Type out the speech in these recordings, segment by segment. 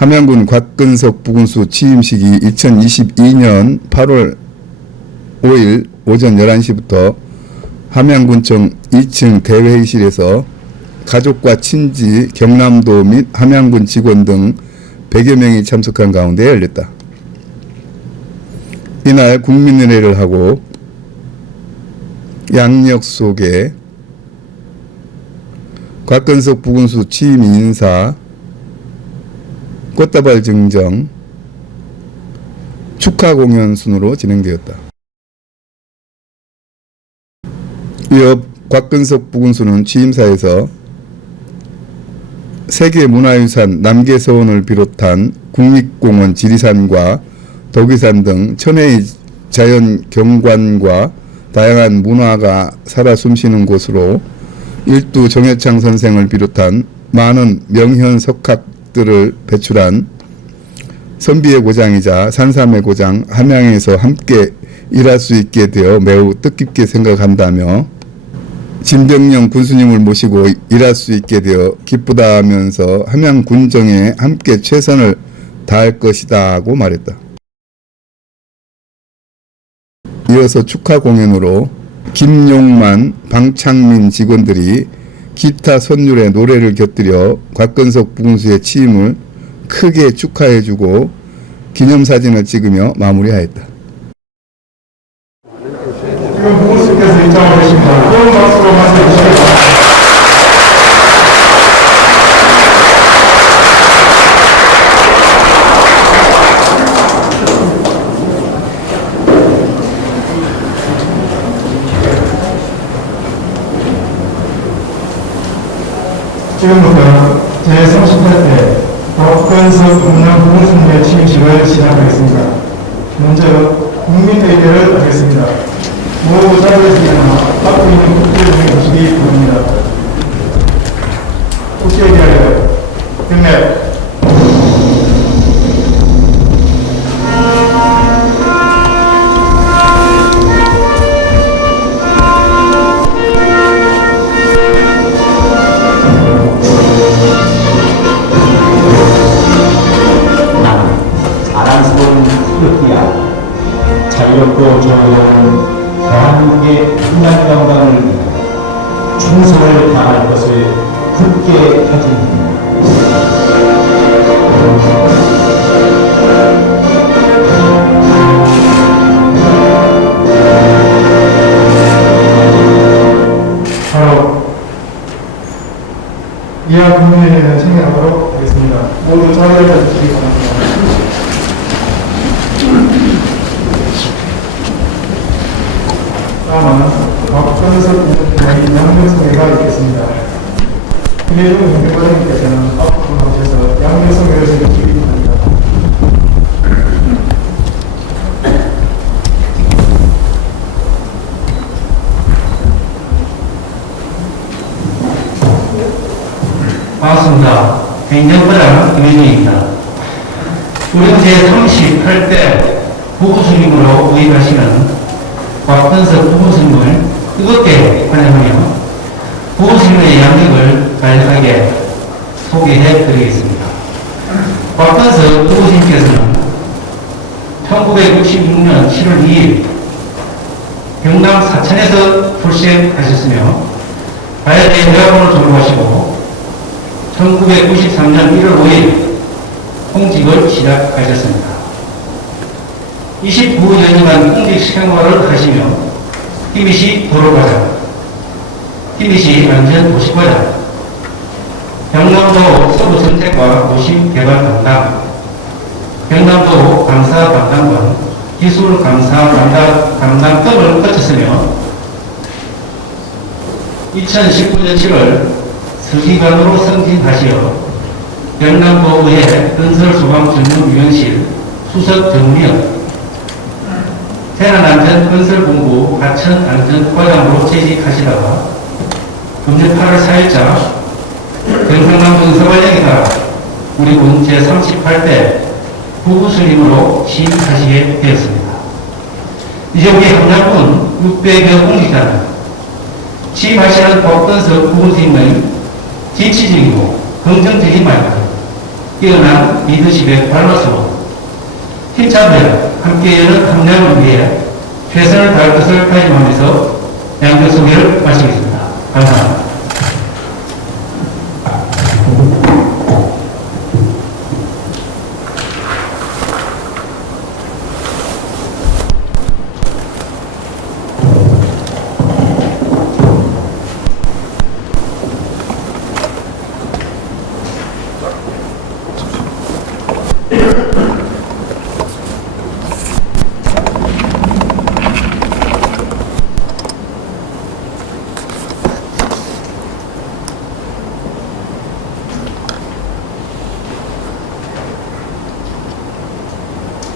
함양군 곽근석 부군수 취임식이 2022년 8월 5일 오전 11시부터 함양군청 2층 대회의실에서 가족과 친지, 경남도 및 함양군 직원 등 100여 명이 참석한 가운데 열렸다. 이날 국민의례를 하고 양력 속에 곽근석 부군수 취임 인사, 꽃다발 증정, 축하 공연 순으로 진행되었다. 이어 곽근석 부군수는 취임사에서 세계문화유산 남계서원을 비롯한 국립공원 지리산과 독이산 등 천혜의 자연 경관과 다양한 문화가 살아 숨쉬는 곳으로 일두 정해창 선생을 비롯한 많은 명현 석학 들을 배출한 선비의 고장이자 산삼의 고장 함양에서 함께 일할 수 있게 되어 매우 뜻깊게 생각한다며 진병령 군수님을 모시고 일할 수 있게 되어 기쁘다면서 함양 군정에 함께 최선을 다할 것이다고 말했다. 이어서 축하 공연으로 김용만, 방창민 직원들이 기타 선율의 노래를 곁들여 곽근석 부군수의 취임을 크게 축하해주고 기념사진을 찍으며 마무리하였다. 지금 부모님께서 입장을 하십니다. 뜨거운 박수로 맞이해 주시기 지금부터 제38회 박건석 공양 부모님의 취임식을 시작하겠습니다. 먼저 국민회의를 하겠습니다. 모두 자리에서나 앞에 있는 국회의원님 모시기 바랍니다. 국회에 대하여 경례 굳게 다 제38대 부부스님으로 의임하시는 곽근석 부부스님을 뜨겁게 환영하며 부부스님의 양력을 간략하게 소개해 드리겠습니다. 곽근석 부부스님께서는 1966년 7월 2일 경남 사천에서 출생하셨으며 가야대 대학원을 졸업하시고 1993년 1월 5일 공직을 시작하셨습니다. 29년간 공직 생활을 하시며 TBC 도로과장, TBC 안전도시과장, 경남도 서부정책과 도시개발 담당, 경남도 감사 담당관, 기술 감사 담당, 담당 등을 거쳤으며 2019년 7월 서기관으로 승진하시어 경남도의회 건설소방전문위원실 수석 정무위원, 태난안전 건설본부 하천안전과장으로 재직하시다가 금년 8월 4일자 경상남도 서발령이가 우리 군 제38대 부부스님으로 취임하시게 되었습니다. 이제 우리 함양군 600여 공직자는 취임하시는 박건석 부부스님의 진취적이고 긍정적인 말과 뛰어난 리더십에 발맞추고 힘찬대로 함께 여는 함량을 위해 최선을 다할 것을 다짐하면서 양교 소개를 마치겠습니다. 감사합니다.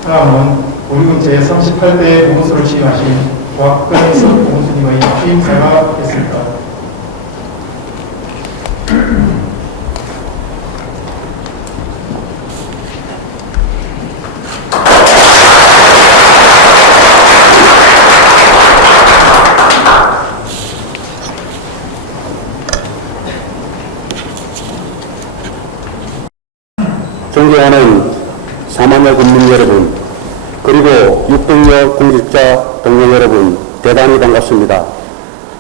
다음은 우리군 제38대 무무수를 취임하신 곽근석 무무수님의 취임사가 있겠습니다. 존경하는 사만여 국민 여러분, 그리고 공직자 동료 여러분, 대단히 반갑습니다.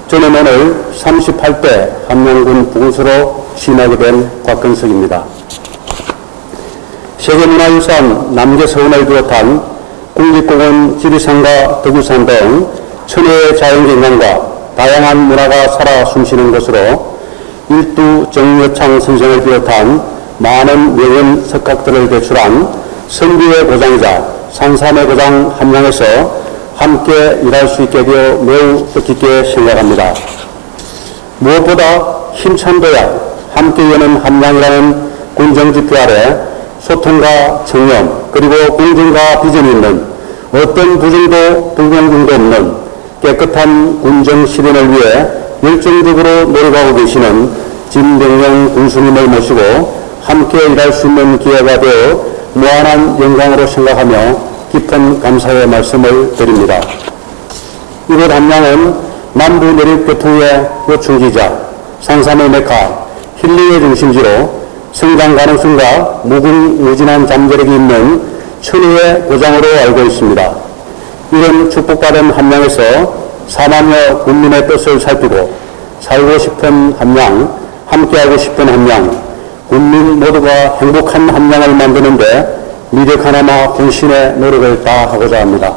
저는 오늘 38대 함양군 부군수로 취임하게 된 곽근석입니다. 세계문화유산 남계서원을 비롯한 국립공원 지리산과 덕유산 등 천혜의 자연경관과 다양한 문화가 살아 숨쉬는 곳으로 일두 정여창 선생을 비롯한 많은 명인 석학들을 배출한 선비의 고장이자 산삼의 고장 함양에서 함께 일할 수 있게 되어 매우 뜻깊게 생각합니다. 무엇보다 힘찬 도약, 함께 여는 함량이라는 군정지표 아래 소통과 청렴, 그리고 공정과 비전이 있는 어떤 부정도 불공정도 없는 깨끗한 군정 실현을 위해 열정적으로 노력하고 계시는 진병영 군수님을 모시고 함께 일할 수 있는 기회가 되어 무한한 영광으로 생각하며 깊은 감사의 말씀을 드립니다. 이곳 함양은 남부 내륙교통의 요충지자, 산삼의 메카, 힐링의 중심지로 성장 가능성과 무궁무진한 잠재력이 있는 천혜의 고장으로 알고 있습니다. 이런 축복받은 함양에서 4만여 국민의 뜻을 살피고 살고 싶은 함양, 함께하고 싶은 함양, 국민 모두가 행복한 함양을 만드는데 미력 하나마 분신의 노력을 다하고자 합니다.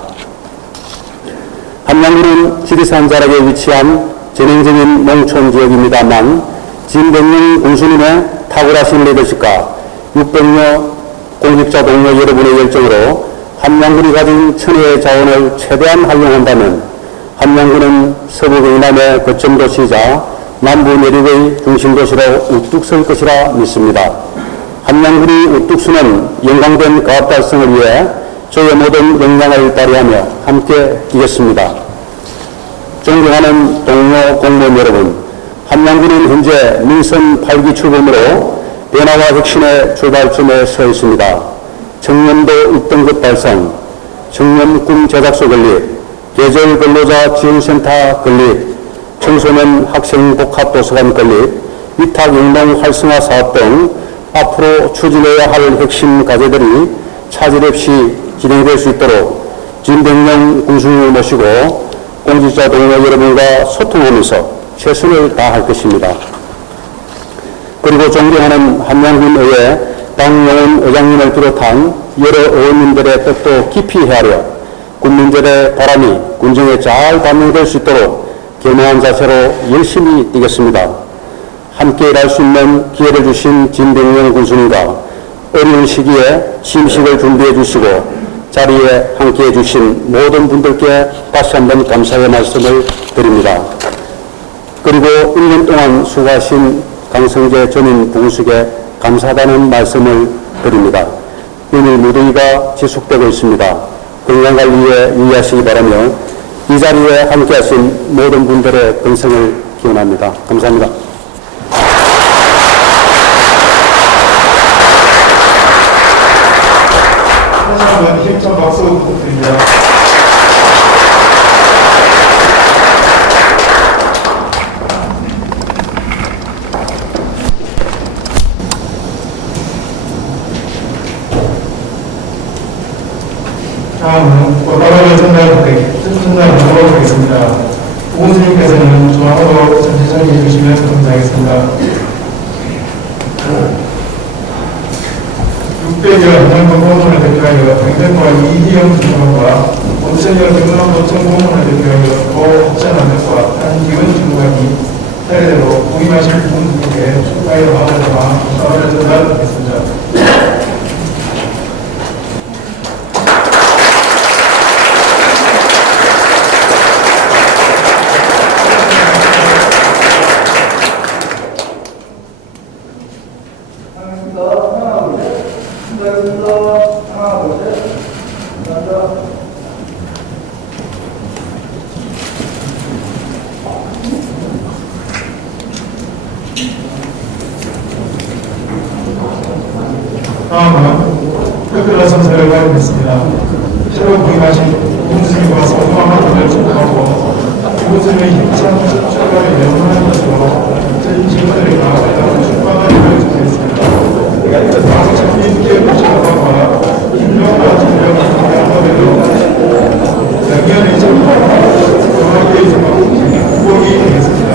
함양군은 지리산 자락에 위치한 전형적인 농촌 지역입니다만 진병용 군수님의 탁월하신 리더십과 600여 공직자 동료 여러분의 열정으로 함양군이 가진 천혜의 자원을 최대한 활용한다면 함양군은 서부 경남의 거점 도시이자 남부 내륙의 중심 도시로 우뚝 설 것이라 믿습니다. 함양군이 우뚝 서는 영광된 가업 달성을 위해 저의 모든 역량을 발휘하며 함께 뛰겠습니다. 존경하는 동료 공무원 여러분, 함양군은 현재 민선 8기 출범으로 변화와 혁신의 출발점에 서 있습니다. 청년도 1등급 달성, 청년꿈 제작소 건립, 계절 근로자 지원센터 건립, 청소년 학생 복합 도서관 건립, 위탁 영농 활성화 사업 등 앞으로 추진해야 할 핵심 과제들이 차질 없이 진행될 수 있도록 진병영 군수님을 모시고 공직자 동료 여러분과 소통하면서 최선을 다할 것입니다. 그리고 존경하는 한양군 의회 박용훈 의장님을 비롯한 여러 의원님들의 뜻도 깊이 헤아려 국민들의 바람이 군정에 잘 반영될 수 있도록 겸허한 자세로 열심히 뛰겠습니다. 함께 일할 수 있는 기회를 주신 진병영 군수님과 어려운 시기에 심식을 준비해 주시고 자리에 함께 해 주신 모든 분들께 다시 한번 감사의 말씀을 드립니다. 그리고 1년 동안 수고하신 강성재 전임 부국수에게 감사하다는 말씀을 드립니다. 오늘 무더위가 지속되고 있습니다. 건강관리에 유의하시기 바라며 이 자리에 함께하신 모든 분들의 건승을 기원합니다. 감사합니다. 다시 한번 힘찬 박수 부탁드립니다. 다음은 꽃다발을 전달하도록 하겠습니다. 부모님께서는 중앙으로 전시 처리해 주시면 감사하겠습니다. 600여 한양도 공원을 대표하여 경전과 이희영 주무관과 온천여 경남 도청 공원을 대표하여 고옥찬 원장과 한기원 주무관이 차례대로 부임하신 분들께 축하의 마음을 담아 전달하겠습니다. 다음은 특별한 선서를 마련했습니다. 새로 부임하신 군수님과 성공한 분을 축하하고 군수님의 힘찬 출발을 영원한 것으로 전 직원들이 나아가는 축하를 드리겠습니다. 다음 참인께 모시다가 김명과 김명과 김명과 영연의 정보 정확히 정보 후보이 되겠습니다.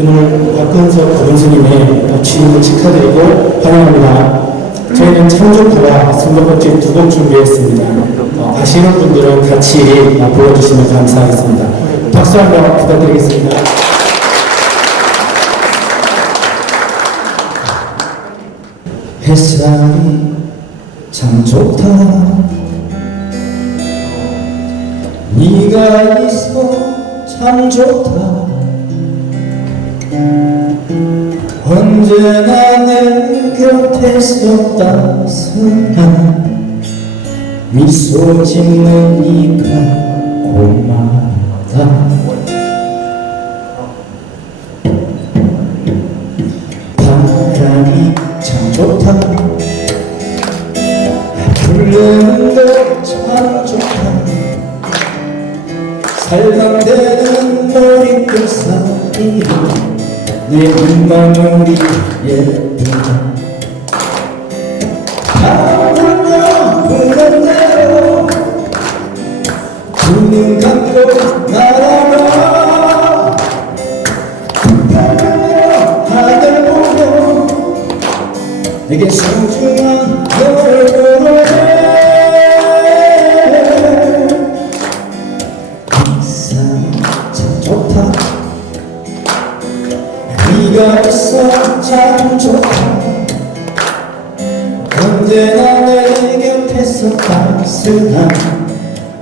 오늘 박근석 부원수님의 취임을 축하드리고 환영합니다. 저희는 두 곡 준비했습니다. 어, 아시는 분들은 같이 어, 불러주시면 감사하겠습니다. 박수 한번 부탁드리겠습니다. 햇살이 참 좋다 네가 있어 참 좋다 언제나 내 곁에서 따스한 미소 짓는 네가 고맙다. 바람이 참 좋다. 부르는 거참 좋다. 살감되는 머리끝 사이로 내 눈망울이 예쁘다 바라보며 부는 대로 두눈 감고 날아가 바라보며 하늘 보며 내게 소 언제나 내 곁에서 따스한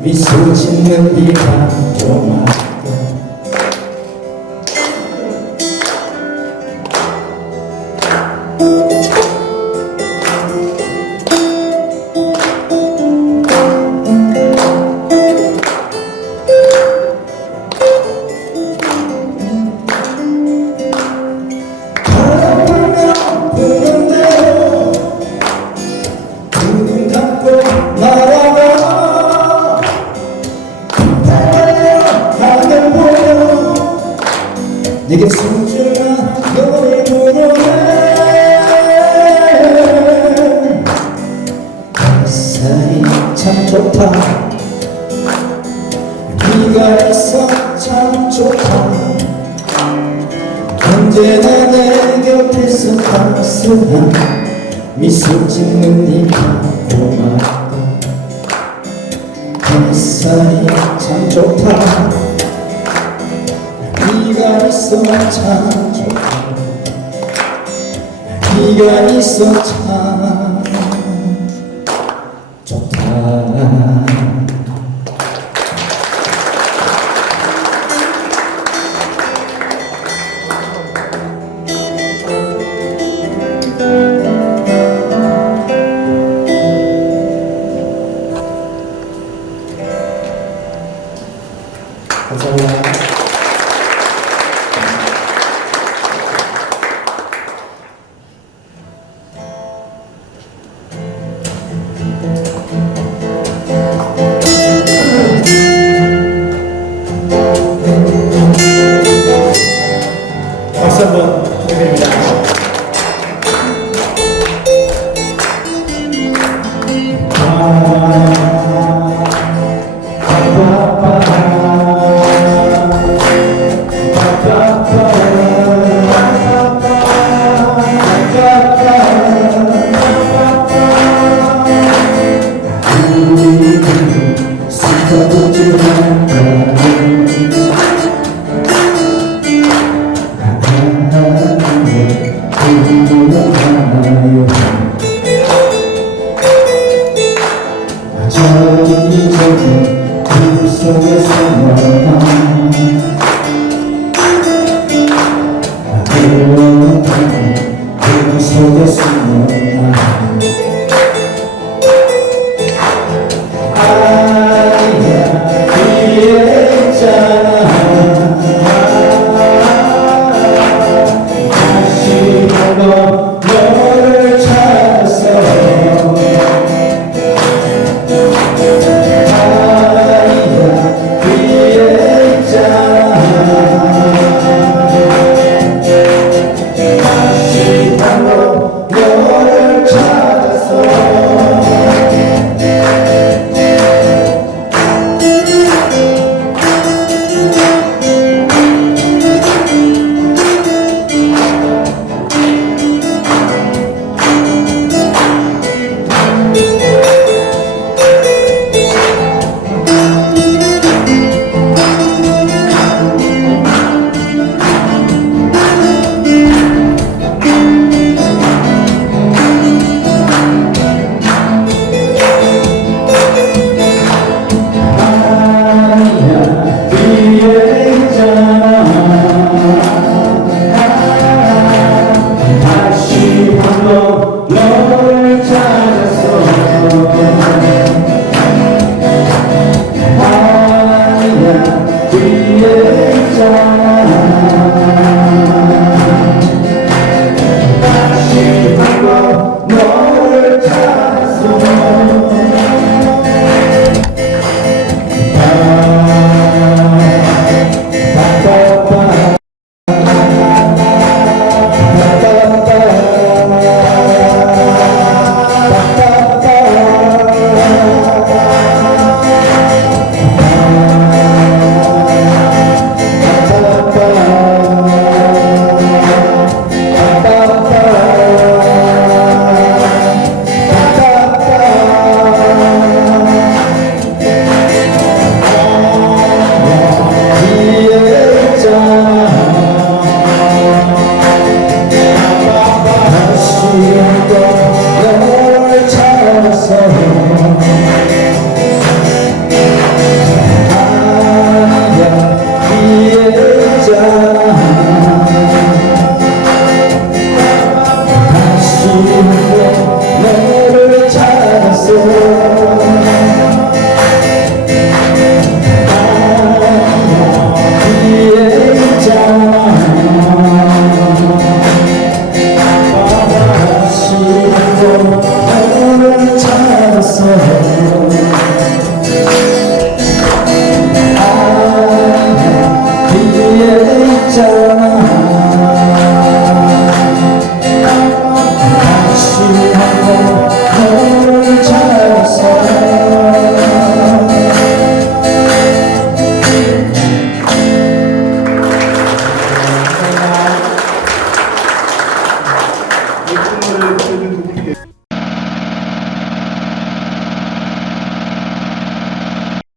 미소 짓는 네가 고맙 ነገር ስሙ 네가 있어. 참